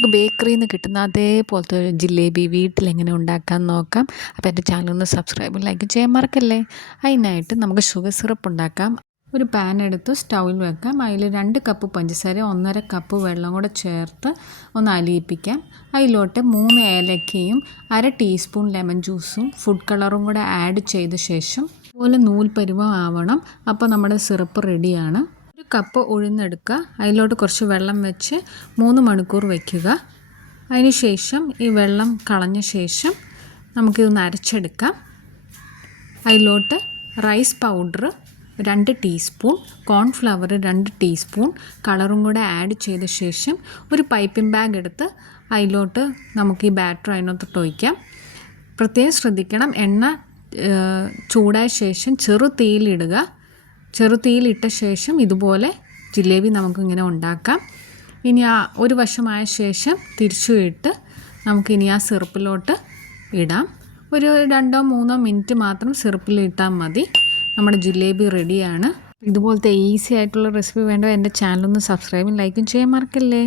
നമുക്ക് ബേക്കറിയിൽ നിന്ന് കിട്ടുന്ന അതേപോലത്തെ ഒരു ജിലേബി വീട്ടിലെങ്ങനെ ഉണ്ടാക്കാൻ നോക്കാം. അപ്പോൾ എൻ്റെ ചാനൽ ഒന്ന് സബ്സ്ക്രൈബ് ലൈക്ക് ചെയ്യാൻ മറക്കല്ലേ. അതിനായിട്ട് നമുക്ക് ഷുഗർ സിറപ്പ് ഉണ്ടാക്കാം. ഒരു പാൻ എടുത്ത് സ്റ്റൗവിൽ വെക്കാം. അതിൽ 2 കപ്പ് പഞ്ചസാര 1.5 കപ്പ് വെള്ളം കൂടെ ചേർത്ത് ഒന്ന് അലിയിപ്പിക്കാം. അതിലോട്ട് 3 ഏലക്കയും 1/2 ടീസ്പൂൺ ലെമൺ ജ്യൂസും ഫുഡ് കളറും കൂടെ ആഡ് ചെയ്ത ശേഷം അതുപോലെ നൂൽപ്പരുവം ആവണം. അപ്പോൾ നമ്മുടെ സിറപ്പ് റെഡിയാണ്. ഒരു കപ്പ് ഉഴുന്നെടുക്കുക. അതിലോട്ട് കുറച്ച് വെള്ളം വെച്ച് 3 മണിക്കൂർ വയ്ക്കുക. അതിന് ശേഷം ഈ വെള്ളം കളഞ്ഞ ശേഷം നമുക്കിതൊന്ന് അരച്ചെടുക്കാം. അതിലോട്ട് rice powder 2 teaspoon, cornflour 2 teaspoon, കളറും കൂടെ ആഡ് ചെയ്ത ശേഷം ഒരു പൈപ്പിംഗ് ബാഗ് എടുത്ത് അതിലോട്ട് നമുക്ക് ഈ ബാറ്റർ അതിനകത്തോട്ട് ഒഴിക്കാം. പ്രത്യേകം ശ്രദ്ധിക്കണം, എണ്ണ ചൂടായ ശേഷം ചെറുതീയിലിടുക. ചെറുതീയിലിട്ട ശേഷം ഇതുപോലെ ജിലേബി നമുക്കിങ്ങനെ ഉണ്ടാക്കാം. ഇനി ഒരു വശമായ ശേഷം തിരിച്ചു ഇട്ട് നമുക്കിനി ആ സിറപ്പിലോട്ട് ഇടാം. ഒരു 2-3 മിനിറ്റ് മാത്രം സിറപ്പിലിട്ടാൽ മതി. നമ്മുടെ ജിലേബി റെഡിയാണ്. ഇതുപോലത്തെ ഈസി ആയിട്ടുള്ള റെസിപ്പി വേണ്ട എൻ്റെ ചാനലൊന്ന് സബ്സ്ക്രൈബും ലൈക്കും ചെയ്യാൻ മറക്കല്ലേ.